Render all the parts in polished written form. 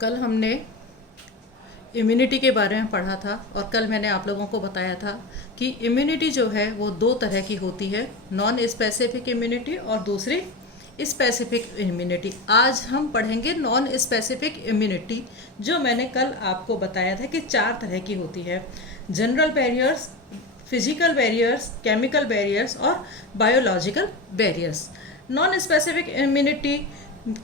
कल हमने इम्यूनिटी के बारे में पढ़ा था और कल मैंने आप लोगों को बताया था कि इम्यूनिटी जो है वो दो तरह की होती है, नॉन स्पेसिफिक इम्यूनिटी और दूसरी स्पेसिफिक इम्यूनिटी। आज हम पढ़ेंगे नॉन स्पेसिफिक इम्यूनिटी, जो मैंने कल आपको बताया था कि चार तरह की होती है: general barriers, physical barriers, chemical barriers और biological barriers. Non specific immunity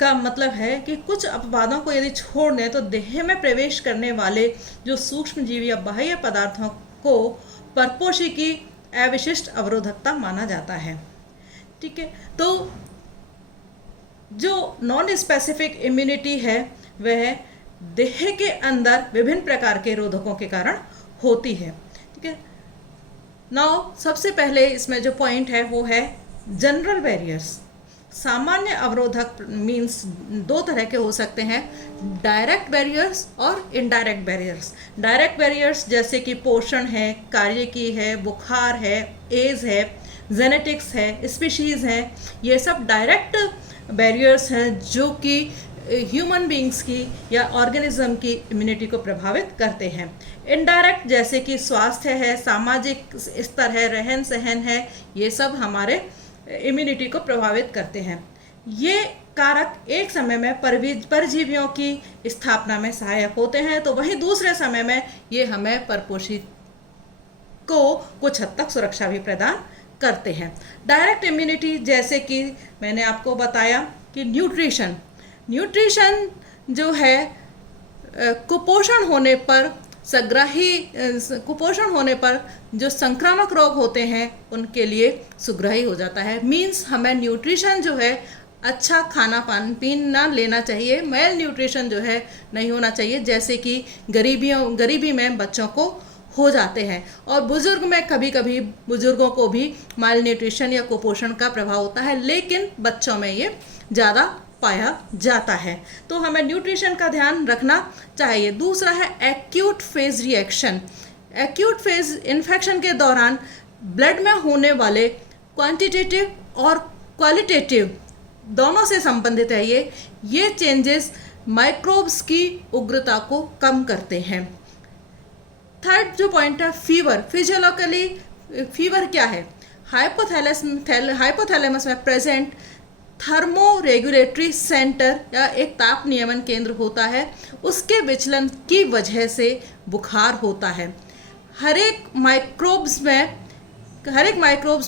का मतलब है कि कुछ अपवादों को यदि छोड़ दें तो देह में प्रवेश करने वाले जो सूक्ष्म जीव या बाह्य पदार्थों को परपोषी की अविशिष्ट अवरोधकता माना जाता है। ठीक है, तो जो नॉन स्पेसिफिक इम्यूनिटी है वह देह के अंदर विभिन्न प्रकार के रोधकों के कारण होती है। ठीक है, नाउ सबसे पहले इसमें जो पॉइंट है वो है जनरल बैरियर्स। सामान्य अवरोधक मीन्स दो तरह के हो सकते हैं, डायरेक्ट बैरियर्स और इनडायरेक्ट बैरियर्स। डायरेक्ट बैरियर्स जैसे कि पोषण है, कार्यकी है, बुखार है, एज है, जेनेटिक्स है, स्पीशीज़ है, ये सब डायरेक्ट बैरियर्स हैं जो कि ह्यूमन बींग्स की या ऑर्गेनिज्म की इम्यूनिटी को प्रभावित करते हैं। इनडायरेक्ट जैसे कि स्वास्थ्य है, सामाजिक स्तर है, रहन सहन है, ये सब हमारे इम्यूनिटी को प्रभावित करते हैं। ये कारक एक समय में परजीवियों की स्थापना में सहायक होते हैं, तो वहीं दूसरे समय में ये हमें परपोषी को कुछ हद तक सुरक्षा भी प्रदान करते हैं। डायरेक्ट इम्यूनिटी जैसे कि मैंने आपको बताया कि न्यूट्रिशन जो है कुपोषण होने पर कुपोषण होने पर जो संक्रामक रोग होते हैं उनके लिए सुग्राही हो जाता है। मीन्स हमें न्यूट्रिशन जो है अच्छा खाना पीना लेना चाहिए, मेल न्यूट्रिशन जो है नहीं होना चाहिए, जैसे कि गरीबी में बच्चों को हो जाते हैं। और बुजुर्ग में कभी कभी बुजुर्गों को भी माल न्यूट्रिशन या कुपोषण का प्रभाव होता है, लेकिन बच्चों में ये ज़्यादा पाया जाता है, तो हमें न्यूट्रिशन का ध्यान रखना चाहिए। दूसरा है acute phase reaction. Acute phase infection के दौरान ब्लड में होने वाले क्वांटिटेटिव और क्वालिटेटिव दोनों से संबंधित है। ये चेंजेस माइक्रोब्स की उग्रता को कम करते हैं। थर्ड जो पॉइंट है फीवर। फिजियोलॉजिकली फीवर क्या है? हाइपोथैलेमस में प्रेजेंट थर्मो रेगुलेटरी सेंटर या एक ताप नियमन केंद्र होता है, उसके विचलन की वजह से बुखार होता है। हर एक माइक्रोब्स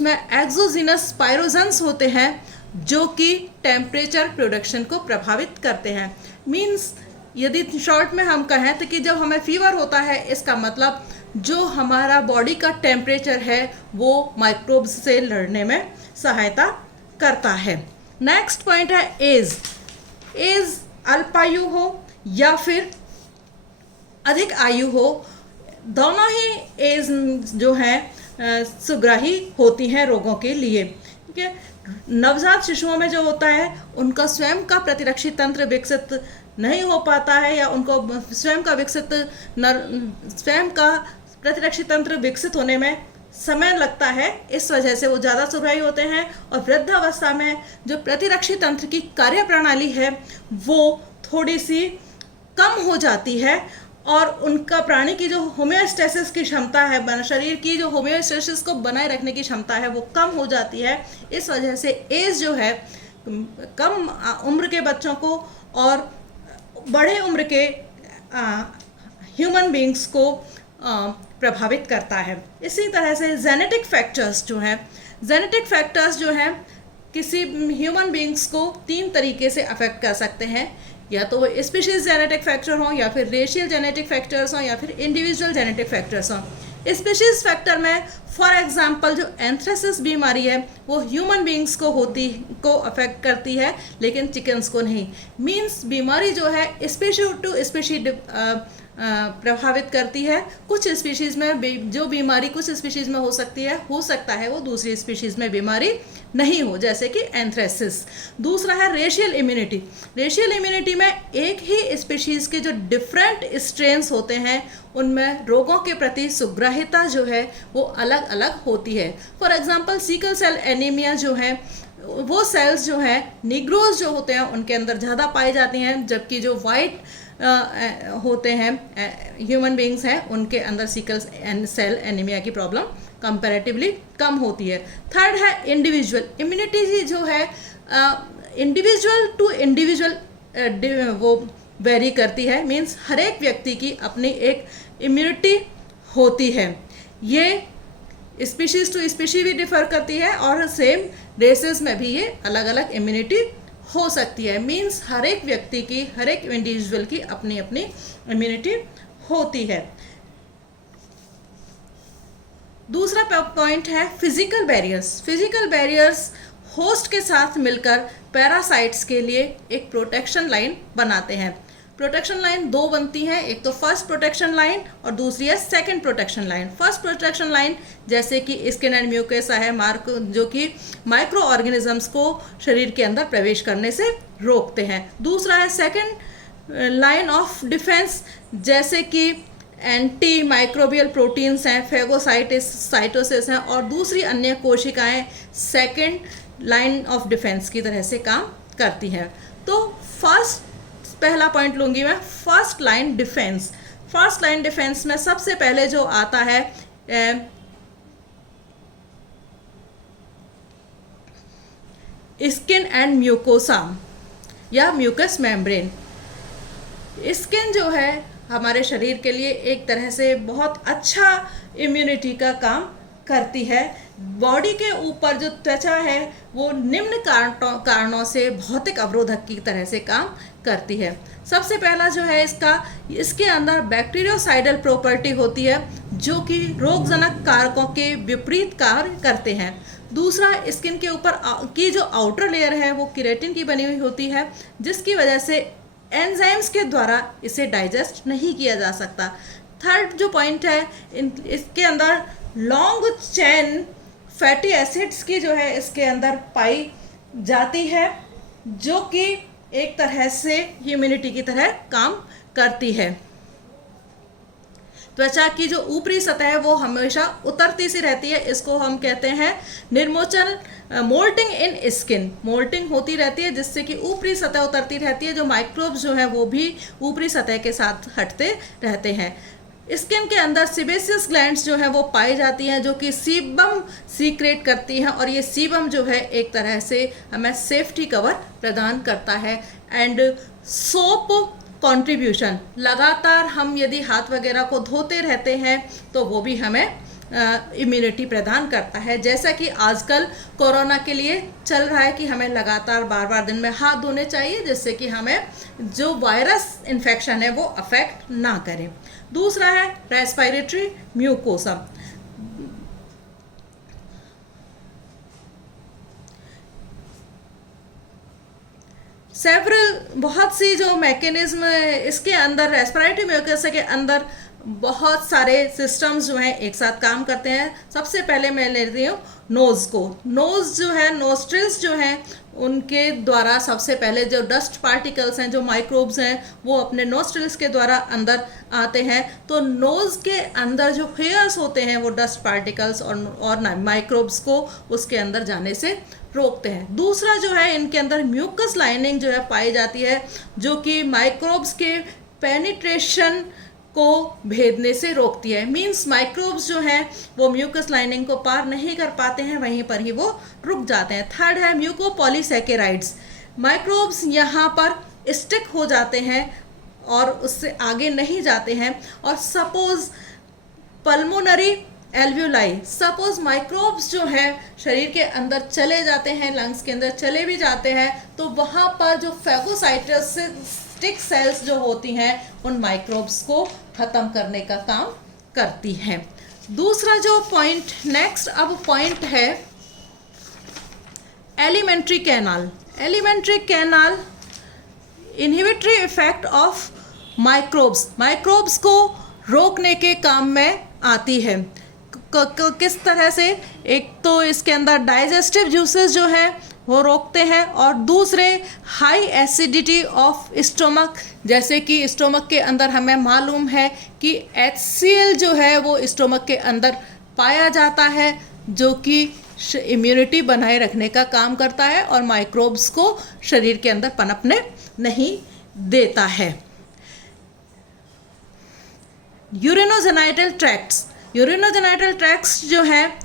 में एक्सोजीनस पायरोजेंस होते हैं जो कि टेम्परेचर प्रोडक्शन को प्रभावित करते हैं। मीन्स यदि शॉर्ट में हम कहें तो कि जब हमें फीवर होता है, इसका मतलब जो हमारा बॉडी का टेम्परेचर है वो माइक्रोब्स से लड़ने में सहायता करता है। नेक्स्ट पॉइंट है एज अल्पायु हो या फिर अधिक आयु हो, दोनों ही एज जो है सुग्राही होती हैं रोगों के लिए। ठीक है, नवजात शिशुओं में जो होता है उनका स्वयं का प्रतिरक्षी तंत्र विकसित नहीं हो पाता है, या उनको स्वयं का प्रतिरक्षी तंत्र विकसित होने में समय लगता है, इस वजह से वो ज़्यादा सुग्राही होते हैं। और वृद्धावस्था में जो प्रतिरक्षी तंत्र की कार्यप्रणाली है वो थोड़ी सी कम हो जाती है और उनका प्राणी की जो होम्योस्टेसिस की क्षमता है, शरीर की जो होम्योस्टेसिस को बनाए रखने की क्षमता है वो कम हो जाती है। इस वजह से एज जो है कम उम्र के बच्चों को और बड़े उम्र के ह्यूमन बींग्स को प्रभावित करता है। इसी तरह से जेनेटिक फैक्टर्स जो हैं किसी ह्यूमन बींग्स को तीन तरीके से अफेक्ट कर सकते हैं, या तो वो स्पीशीज जेनेटिक फैक्टर हों, या फिर रेशियल जेनेटिक फैक्टर्स हों, या फिर इंडिविजुअल जेनेटिक फैक्टर्स हों। स्पीशीज फैक्टर में फॉर एग्जांपल जो एंथ्रेसिस बीमारी है वो ह्यूमन बींग्स को अफेक्ट करती है, लेकिन चिकन्स को नहीं। मीन्स बीमारी जो है स्पीशीज टू स्पीशीज प्रभावित करती है। कुछ स्पीशीज़ में जो बीमारी कुछ स्पीशीज़ में हो सकता है वो दूसरी स्पीशीज़ में बीमारी नहीं हो, जैसे कि एंथ्रेसिस। दूसरा है रेशियल इम्यूनिटी में एक ही स्पीशीज़ के जो डिफरेंट स्ट्रेन्स होते हैं उनमें रोगों के प्रति सुग्राहिता जो है वो अलग अलग होती है। For example sickle cell anaemia जो है वो सेल्स जो हैं निग्रोज जो होते हैं उनके अंदर ज़्यादा पाई जाती हैं, जबकि जो वाइट होते हैं ह्यूमन बींग्स हैं उनके अंदर सिकल सेल एनीमिया की प्रॉब्लम कंपैरेटिवली कम होती है। थर्ड है इंडिविजुअल इम्यूनिटी जो है इंडिविजुअल टू इंडिविजुअल वो वेरी करती है, मीन्स हर एक व्यक्ति की अपनी एक इम्यूनिटी होती है। ये स्पीशीज़ टू स्पीशीज भी डिफर करती है और सेम रेसेस में भी ये अलग अलग इम्यूनिटी हो सकती है, मीन्स हर एक व्यक्ति की हर एक इंडिविजुअल की अपनी अपनी इम्यूनिटी होती है। दूसरा पॉइंट है physical barriers. Physical barriers host के साथ मिलकर पैरासाइट्स के लिए एक प्रोटेक्शन लाइन बनाते हैं। प्रोटेक्शन लाइन दो बनती हैं, एक तो फर्स्ट प्रोटेक्शन लाइन और दूसरी है second protection line. First protection line जैसे कि स्किन एंड म्यूकोसा है जो कि माइक्रो ऑर्गेनिजम्स को शरीर के अंदर प्रवेश करने से रोकते हैं। दूसरा है सेकंड लाइन ऑफ डिफेंस, जैसे कि एंटी माइक्रोबियल प्रोटीन्स हैं, फेगोसाइटिस साइटोसिस हैं और दूसरी अन्य कोशिकाएं सेकंड लाइन ऑफ डिफेंस की तरह से काम करती हैं। तो पहला पॉइंट लूंगी मैं first line defence. First line defence में सबसे पहले जो आता है स्किन एंड म्यूकोसा या म्यूकस मेम्ब्रेन। स्किन जो है हमारे शरीर के लिए एक तरह से बहुत अच्छा इम्यूनिटी का काम करती है। बॉडी के ऊपर जो त्वचा है वो निम्न कारणों से भौतिक अवरोधक की तरह से काम करती है। सबसे पहला जो है इसके अंदर बैक्टीरियोसाइडल प्रॉपर्टी होती है जो कि रोगजनक कारकों के विपरीत कार्य करते हैं। दूसरा, स्किन के ऊपर की जो आउटर लेयर है वो केराटिन की बनी हुई होती है, जिसकी वजह से एंजाइम्स के द्वारा इसे डाइजेस्ट नहीं किया जा सकता। थर्ड जो पॉइंट है इसके अंदर लॉन्ग चेन फैटी एसिड्स की जो है इसके अंदर पाई जाती है, जो कि एक तरह से ह्यूमिडिटी की तरह काम करती है। त्वचा की जो ऊपरी सतह है वो हमेशा उतरती सी रहती है, इसको हम कहते हैं निर्मोचन, मोल्टिंग इन स्किन। मोल्टिंग होती रहती है जिससे कि ऊपरी सतह उतरती रहती है, जो माइक्रोब्स जो है वो भी ऊपरी सतह के साथ हटते रहते हैं। स्किन के अंदर सिबेसियस ग्लैंड्स जो है वो पाई जाती हैं जो कि सीबम सीक्रेट करती हैं, और ये सीबम जो है एक तरह से हमें सेफ्टी कवर प्रदान करता है। एंड सोप कंट्रीब्यूशन, लगातार हम यदि हाथ वगैरह को धोते रहते हैं तो वो भी हमें इम्यूनिटी प्रदान करता है। जैसा कि आजकल कोरोना के लिए चल रहा है कि हमें लगातार बार बार दिन में हाथ धोने चाहिए, जिससे कि हमें जो वायरस इन्फेक्शन है वो अफेक्ट ना करे। दूसरा है रेस्पिरेटरी म्यूकोसा। बहुत सी जो मैकेनिज्म इसके अंदर रेस्पिरेटरी म्यूकोसा के अंदर बहुत सारे सिस्टम्स जो हैं एक साथ काम करते हैं। सबसे पहले मैं ले रही हूँ नोज़ को। नोज़ जो है, नोस्ट्रिल्स जो हैं उनके द्वारा सबसे पहले जो डस्ट पार्टिकल्स हैं, जो माइक्रोब्स हैं, वो अपने नोस्ट्रिल्स के द्वारा अंदर आते हैं। तो नोज़ के अंदर जो हेयर्स होते हैं वो डस्ट पार्टिकल्स और माइक्रोब्स को उसके अंदर जाने से रोकते हैं। दूसरा जो है इनके अंदर म्यूकस लाइनिंग जो है पाई जाती है, जो कि माइक्रोब्स के पेनिट्रेशन को भेदने से रोकती है। मींस माइक्रोब्स जो हैं वो म्यूकस लाइनिंग को पार नहीं कर पाते हैं, वहीं पर ही वो रुक जाते हैं। थर्ड है म्यूकोपॉलीसैकेराइड्स। माइक्रोब्स यहाँ पर स्टिक हो जाते हैं और उससे आगे नहीं जाते हैं। और suppose pulmonary alveoli, suppose microbes जो हैं शरीर के अंदर चले जाते हैं, लंग्स के अंदर चले भी जाते हैं, तो वहाँ पर जो फेगोसाइटिक सेल्स जो होती हैं उन माइक्रोब्स को ख़त्म करने का काम करती हैं। दूसरा जो पॉइंट नेक्स्ट अब पॉइंट है alimentary canal. Alimentary canal inhibitory effect of microbes को रोकने के काम में आती है। किस तरह से? एक तो इसके अंदर डाइजेस्टिव जूसेस जो हैं वो रोकते हैं, और दूसरे हाई एसिडिटी ऑफ स्टोमक, जैसे कि स्टोमक के अंदर हमें मालूम है कि HCl जो है वो स्टोमक के अंदर पाया जाता है, जो कि इम्यूनिटी बनाए रखने का काम करता है और माइक्रोब्स को शरीर के अंदर पनपने नहीं देता है। यूरिनोजेनाइटल ट्रैक्ट्स जो है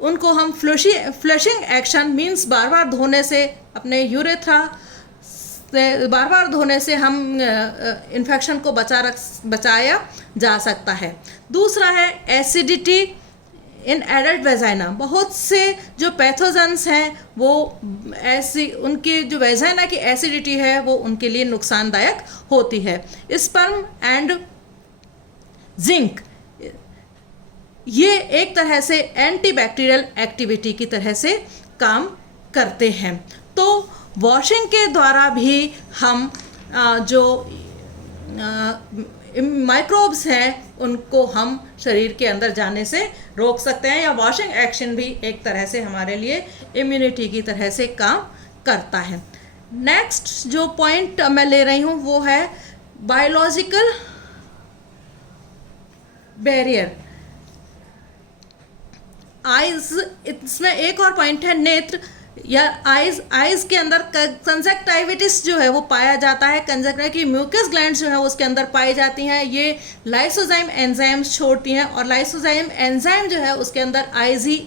उनको हम फ्लशिंग एक्शन मीन्स बार बार धोने से, अपने यूरेथ्रा से बार बार धोने से हम इन्फेक्शन को बचाया जा सकता है। दूसरा है एसिडिटी इन एडल्ट वेजाइना। बहुत से जो पैथोजेंस हैं वो उनकी जो वेजाइना की एसिडिटी है वो उनके लिए नुकसानदायक होती है। स्पर्म एंड जिंक ये एक तरह से एंटीबैक्टीरियल एक्टिविटी की तरह से काम करते हैं। तो वॉशिंग के द्वारा भी हम जो माइक्रोब्स हैं उनको हम शरीर के अंदर जाने से रोक सकते हैं, या वॉशिंग एक्शन भी एक तरह से हमारे लिए इम्यूनिटी की तरह से काम करता है। नेक्स्ट जो पॉइंट मैं ले रही हूँ वो है बायोलॉजिकल बैरियर। आइज, इसमें एक और पॉइंट है नेत्र या आइज के अंदर कंजक्टिविटिस जो है वो पाया जाता है। कंजक्टिवा की म्यूकस ग्लैंड्स जो है उसके अंदर पाई जाती हैं। ये लाइसोजाइम एंजाइम्स छोड़ती हैं और लाइसोजाइम एंजाइम जो है उसके अंदर IgE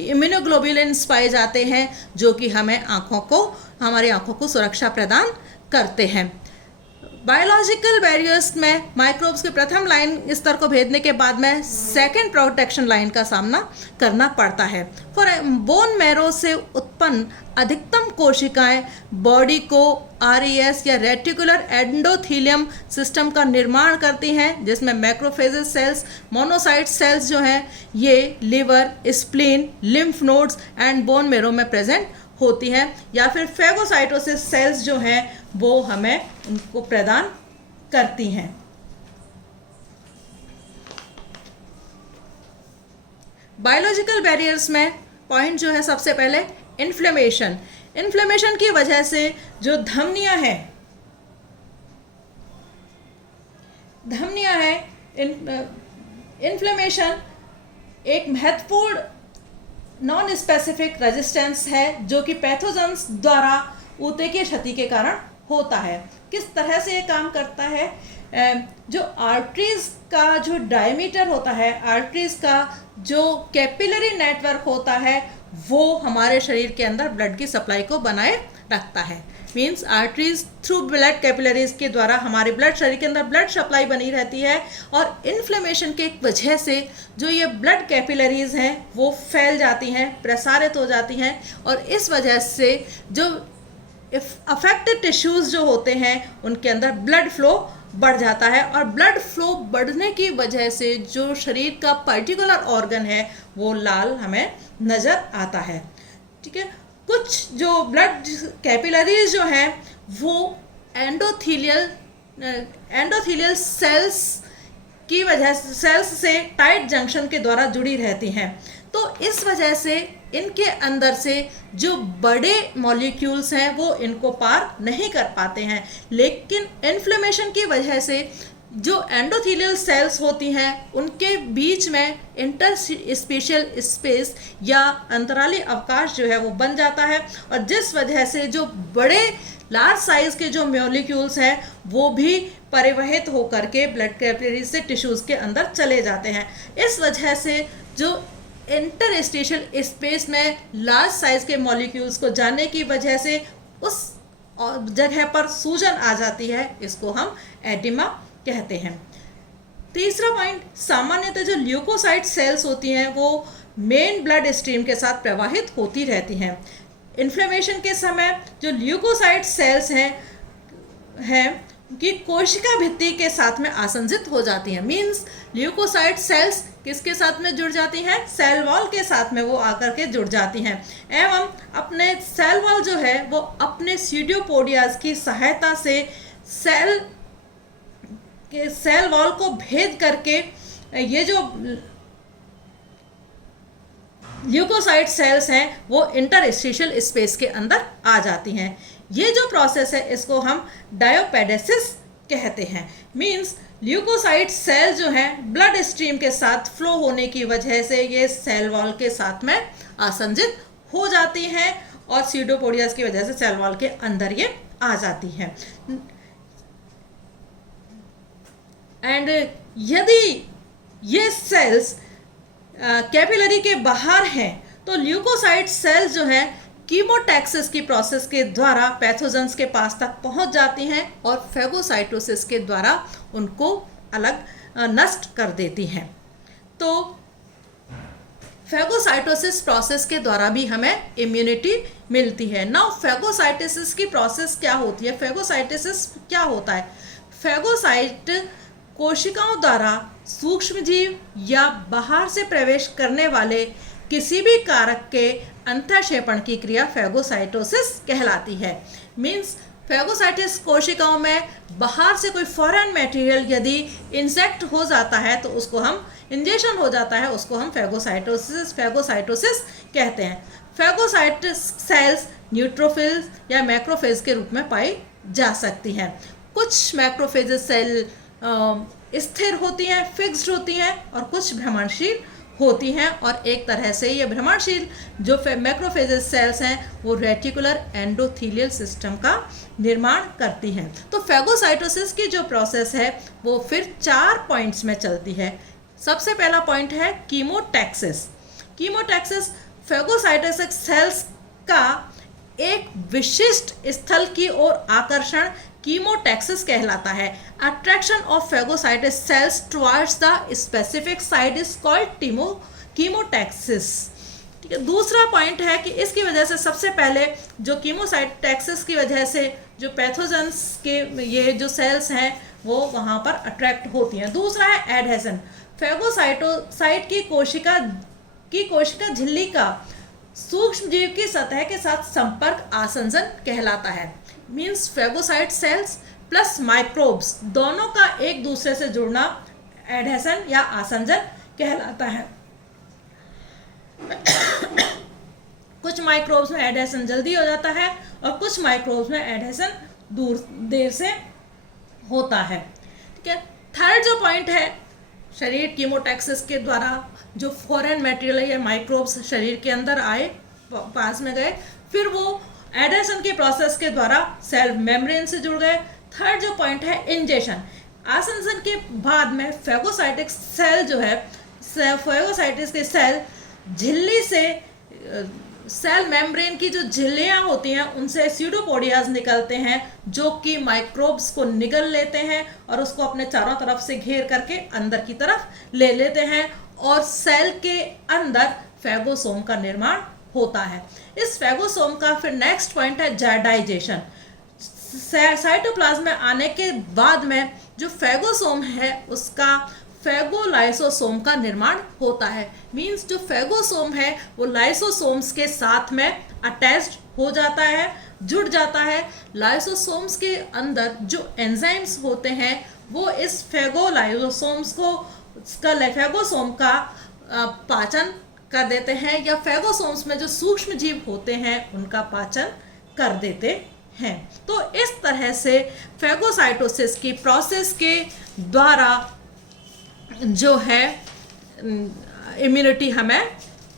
इम्यूनोग्लोबुलिन्स पाए जाते हैं जो कि हमारी आँखों को सुरक्षा प्रदान करते हैं। बायोलॉजिकल बैरियर्स में माइक्रोब्स के प्रथम लाइन स्तर को भेदने के बाद में सेकेंड प्रोटेक्शन लाइन का सामना करना पड़ता है। फॉर बोन मैरो से उत्पन्न अधिकतम कोशिकाएं बॉडी को RES या रेटिकुलर एंडोथीलियम सिस्टम का निर्माण करती हैं, जिसमें मैक्रोफेजेस सेल्स, मोनोसाइट सेल्स जो हैं ये liver, spleen, lymph nodes and bone marrow में प्रेजेंट होती हैं, या फिर फेगोसाइटोसिस सेल्स जो हैं वो हमें उनको प्रदान करती हैं। बायोलॉजिकल बैरियर्स में पॉइंट जो है सबसे पहले इन्फ्लेमेशन की वजह से जो धमनियां हैं इन्फ्लेमेशन एक महत्वपूर्ण नॉन स्पेसिफिक रेजिस्टेंस है जो कि पैथोजेंस द्वारा ऊतक की क्षति के कारण होता है। किस तरह से ये काम करता है? जो आर्टरीज का जो डायमीटर होता है, आर्टरीज का जो कैपिलरी नेटवर्क होता है वो हमारे शरीर के अंदर ब्लड की सप्लाई को बनाए रखता है। Means arteries through blood capillaries के द्वारा हमारे शरीर के अंदर ब्लड सप्लाई बनी रहती है, और इन्फ्लेमेशन के वजह से जो ये ब्लड कैपिलरीज हैं वो फैल जाती हैं, प्रसारित हो जाती हैं, और इस वजह से जो अफेक्टेड टिश्यूज़ जो होते हैं उनके अंदर ब्लड फ्लो बढ़ जाता है, और ब्लड फ्लो बढ़ने की वजह से जो शरीर का पर्टिकुलर ऑर्गन है वो लाल हमें नज़र आता है। ठीक है, कुछ जो ब्लड कैपिलरीज जो हैं वो एंडोथीलियल सेल्स की वजह से टाइट जंक्शन के द्वारा जुड़ी रहती हैं। तो इस वजह से इनके अंदर से जो बड़े मॉलिक्यूल्स हैं वो इनको पार नहीं कर पाते हैं, लेकिन इन्फ्लेमेशन की वजह से जो एंडोथीलियल सेल्स होती हैं उनके बीच में इंटरस्पेशियल स्पेस या अंतराली अवकाश जो है वो बन जाता है, और जिस वजह से जो बड़े लार्ज साइज के जो मॉलिक्यूल्स हैं वो भी परिवहित होकर के ब्लड कैपिलरीज से टिश्यूज़ के अंदर चले जाते हैं। इस वजह से जो इंटरस्टेशियल स्पेस में लार्ज साइज के मॉलिक्यूल्स को जाने की वजह से उस जगह पर सूजन आ जाती है, इसको हम एडिमा कहते हैं। तीसरा पॉइंट, सामान्यतः जो ल्यूकोसाइट सेल्स होती हैं वो मेन ब्लड स्ट्रीम के साथ प्रवाहित होती रहती हैं। इन्फ्लेमेशन के समय जो ल्यूकोसाइट सेल्स हैं कि कोशिका भित्ति के साथ में आसंजित हो जाती हैं। मींस ल्यूकोसाइट सेल्स किसके साथ में जुड़ जाती हैं? सेल वॉल के साथ में वो आकर के जुड़ जाती हैं, एवं अपने सेल वॉल जो है वो अपने सीडियोपोडियाज की सहायता से सेल वॉल को भेद करके ये जो ल्यूकोसाइट सेल्स हैं वो इंटरस्टेशियल स्पेस के अंदर आ जाती हैं। ये जो प्रोसेस है इसको हम डायोपेडेसिस कहते हैं। मीन्स ल्यूकोसाइट सेल जो है ब्लड स्ट्रीम के साथ फ्लो होने की वजह से ये सेल वॉल के साथ में आसंजित हो जाती हैं और सीडोपोडियास की वजह से सेल वॉल के अंदर ये आ जाती हैं। एंड यदि ये सेल्स कैपिलरी के बाहर हैं तो ल्यूकोसाइट सेल्स जो है कीमोटैक्सिस की प्रोसेस के द्वारा पैथोजेंस के पास तक पहुंच जाती हैं और फेगोसाइटोसिस के द्वारा उनको अलग नष्ट कर देती हैं। तो फेगोसाइटोसिस प्रोसेस के द्वारा भी हमें इम्यूनिटी मिलती है। नाउ फेगोसाइटोसिस की प्रोसेस क्या होती है? फेगोसाइटोसिस क्या होता है? फेगोसाइट कोशिकाओं द्वारा सूक्ष्मजीव या बाहर से प्रवेश करने वाले किसी भी कारक के अंतःक्षेपण की क्रिया फेगोसाइटोसिस कहलाती है। मीन्स फेगोसाइटिस कोशिकाओं में बाहर से कोई फॉरेन मटेरियल यदि इंसेक्ट हो जाता है तो उसको हम इंजेक्शन हो जाता है, उसको हम फेगोसाइटोसिस कहते हैं। फेगोसाइट सेल्स न्यूट्रोफिल्स या मैक्रोफेज के रूप में पाई जा सकती हैं। कुछ मैक्रोफेज सेल स्थिर होती हैं, फिक्स्ड होती हैं, और कुछ भ्रमणशील होती हैं। और एक तरह से ये भ्रमणशील जो मैक्रोफेजेस सेल्स हैं वो रेटिकुलर एंडोथीलियल सिस्टम का निर्माण करती हैं। तो फेगोसाइटोसिस की जो प्रोसेस है वो फिर 4 पॉइंट्स में चलती है। सबसे पहला पॉइंट है कीमोटैक्सिस। कीमोटैक्सिस फेगोसाइटोसिस सेल्स का एक विशिष्ट स्थल की ओर आकर्षण कीमोटैक्सिस कहलाता है। Attraction of phagocytic cells towards the specific site is called chemotaxis. ठीक है। दूसरा पॉइंट है कि इसकी वजह से सबसे पहले जो कीमोटैक्सिस की वजह से जो पैथोजेंस के ये जो सेल्स हैं वो वहाँ पर अट्रैक्ट होती हैं। दूसरा है एडहेशन। फेगोसाइटोसाइट की कोशिका झिल्ली का सूक्ष्म जीव की सतह के साथ संपर्क आसंजन कहलाता है। Means phagocyte cells plus microbes दोनों का एक दूसरे से जुड़ना एडहेशन या आसंजन कहलाता है। कुछ माइक्रोब्स में एडहेशन जल्दी हो जाता है और कुछ माइक्रोब्स में एडहेशन देर से होता है। ठीक है। थर्ड जो पॉइंट है, शरीर कीमोटैक्सिस के द्वारा जो फॉरेन मटेरियल या माइक्रोब्स शरीर के अंदर आए, पास में गए, फिर वो एडहेशन के प्रोसेस के द्वारा सेल मेम्ब्रेन से जुड़ गए। थर्ड जो पॉइंट है इंजेक्शन। आसंजन के बाद में फेगोसाइटिक सेल जो है, फेगोसाइटिस के सेल झिल्ली से सेल मेम्ब्रेन की जो झिल्लियाँ होती हैं उनसे सीडोपोडियाज निकलते हैं जो कि माइक्रोब्स को निगल लेते हैं और उसको अपने चारों तरफ से घेर करके अंदर की तरफ ले लेते हैं और सेल के अंदर फेगोसोम का निर्माण होता है। इस फेगोसोम का फिर नेक्स्ट पॉइंट है जाइडाइजेशन। साइटोप्लाज्म में आने के बाद में जो फेगोसोम है उसका फेगोलाइसोसोम का निर्माण होता है। मींस जो फेगोसोम है वो लाइसोसोम्स के साथ में अटैच्ड हो जाता है, जुड़ जाता है। लाइसोसोम्स के अंदर जो एंजाइम्स होते हैं वो इस फेगोलाइसोसोम्स को फेगोसोम का पाचन कर देते हैं या फेगोसोम्स में जो सूक्ष्म जीव होते हैं उनका पाचन कर देते हैं। तो इस तरह से फेगोसाइटोसिस की प्रोसेस के द्वारा जो है इम्यूनिटी हमें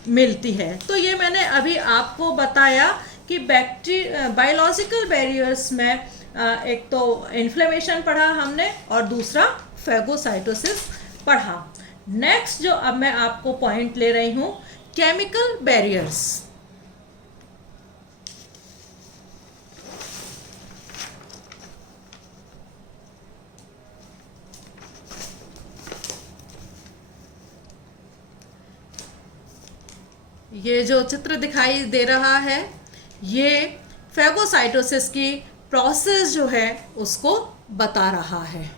मिलती है। तो ये मैंने अभी आपको बताया कि बायोलॉजिकल बैरियर्स में एक तो इन्फ्लेमेशन पढ़ा हमने और दूसरा फेगोसाइटोसिस पढ़ा। नेक्स्ट जो अब मैं आपको पॉइंट ले रही हूँ, केमिकल बैरियर्स। ये जो चित्र दिखाई दे रहा है ये फेगोसाइटोसिस की प्रोसेस जो है उसको बता रहा है।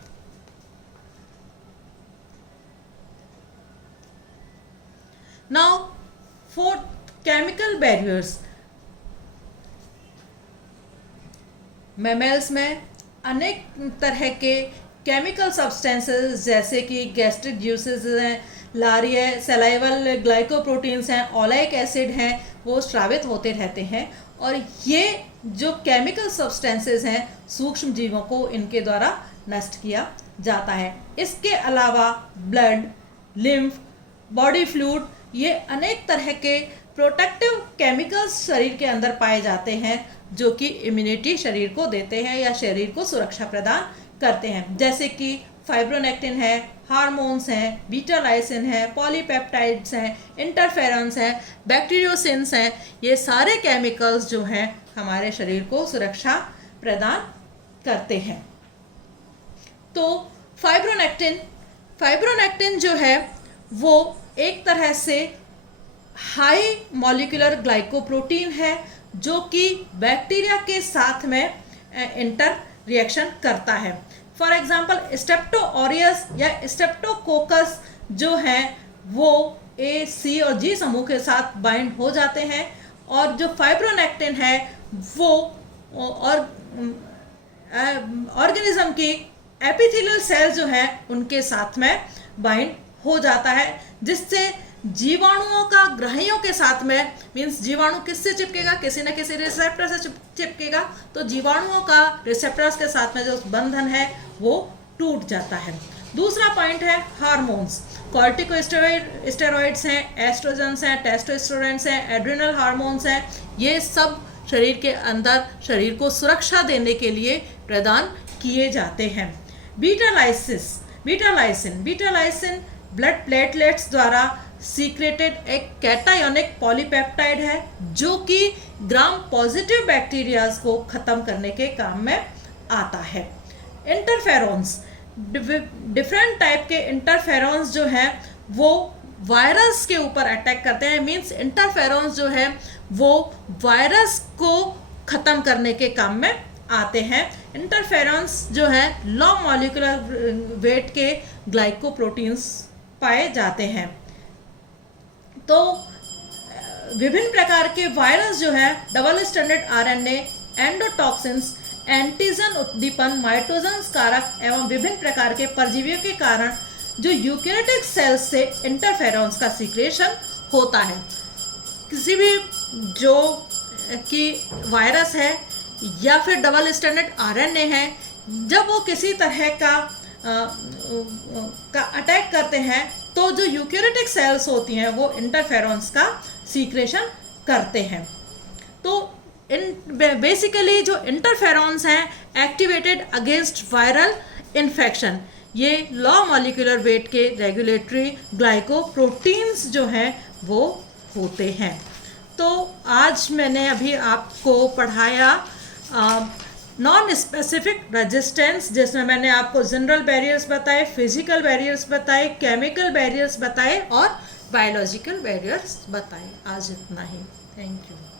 Now for chemical barriers, mammals में अनेक तरह के केमिकल सब्सटेंसेस जैसे कि गैस्ट्रिक ज्यूसेस हैं, लारी है, सलाइवल ग्लाइकोप्रोटीन्स हैं, ओलेइक एसिड हैं, वो स्रावित होते रहते हैं और ये जो केमिकल सब्सटेंसेस हैं सूक्ष्म जीवों को इनके द्वारा नष्ट किया जाता है। इसके अलावा ब्लड, लिम्फ, बॉडी फ्लूइड, ये अनेक तरह के प्रोटेक्टिव केमिकल्स शरीर के अंदर पाए जाते हैं जो कि इम्यूनिटी शरीर को देते हैं या शरीर को सुरक्षा प्रदान करते हैं, जैसे कि फाइब्रोनेक्टिन है, हार्मोन्स हैं, बीटा लाइसिन है, पॉलीपेप्टाइड्स हैं, इंटरफेरॉन्स हैं, बैक्टीरियोसिन्स हैं। ये सारे केमिकल्स जो हैं हमारे शरीर को सुरक्षा प्रदान करते हैं। तो फाइब्रोनेक्टिन जो है वो एक तरह से हाई मॉलिक्यूलर ग्लाइकोप्रोटीन है जो कि बैक्टीरिया के साथ में इंटर रिएक्शन करता है। फॉर एग्जांपल स्टेप्टो ऑरियस या स्टेप्टोकोकस जो हैं वो ए, सी और जी समूह के साथ बाइंड हो जाते हैं, और जो फाइब्रोनेक्टिन है वो ऑर्गेनिज्म की एपिथेलियल सेल जो है उनके साथ में बाइंड हो जाता है, जिससे जीवाणुओं का ग्रहियों के साथ में, मीन्स जीवाणु किससे चिपकेगा, किसी न किसी रिसेप्टर से चिपकेगा, तो जीवाणुओं का रिसेप्टर्स के साथ में जो बंधन है वो टूट जाता है। दूसरा पॉइंट है हार्मोन्स। कॉर्टिकोस्टेरॉइड्स हैं, एस्ट्रोजेंस हैं, टेस्टोस्टेरोन्स हैं, एड्रिनल हार्मोन्स हैं। ये सब शरीर के अंदर शरीर को सुरक्षा देने के लिए प्रदान किए जाते हैं। बीटा लाइसिन ब्लड प्लेटलेट्स द्वारा सीक्रेटेड एक कैटायोनिक पॉलीपेप्टाइड है जो कि ग्राम पॉजिटिव बैक्टीरियाज को खत्म करने के काम में आता है। इंटरफेरॉन्स, डिफरेंट टाइप के इंटरफेरॉन्स जो हैं वो वायरस के ऊपर अटैक करते हैं। मींस इंटरफेरॉन्स जो है वो वायरस को खत्म करने के काम में आते हैं। इंटरफेरॉन्स जो है लो मॉलिक्यूलर वेट के ग्लाइकोप्रोटीन्स पाए जाते हैं। तो विभिन्न प्रकार के वायरस जो है double standard RNA, endotoxins, antigen उद्दीपन, माइटोजेंस कारक एवं विभिन्न प्रकार के परजीवियों के कारण जो यूकैरियोटिक सेल्स से इंटरफेरॉन्स का सीक्रेशन होता है। किसी भी जो कि वायरस है या फिर डबल स्टैंडर्ड आरएनए है, जब वो किसी तरह का अटैक करते हैं तो जो यूकैरियोटिक सेल्स होती हैं वो इंटरफेरॉन्स का सीक्रेशन करते हैं। तो बेसिकली जो इंटरफेरॉन्स हैं एक्टिवेटेड अगेंस्ट वायरल इन्फेक्शन, ये लो मॉलिक्यूलर वेट के रेगुलेटरी ग्लाइकोप्रोटीन्स जो हैं वो होते हैं। तो आज मैंने अभी आपको पढ़ाया नॉन स्पेसिफिक रेजिस्टेंस, जिसमें मैंने आपको जनरल बैरियर्स बताए, फिजिकल बैरियर्स बताए, केमिकल बैरियर्स बताए और बायोलॉजिकल बैरियर्स बताए। आज इतना ही। Thank you.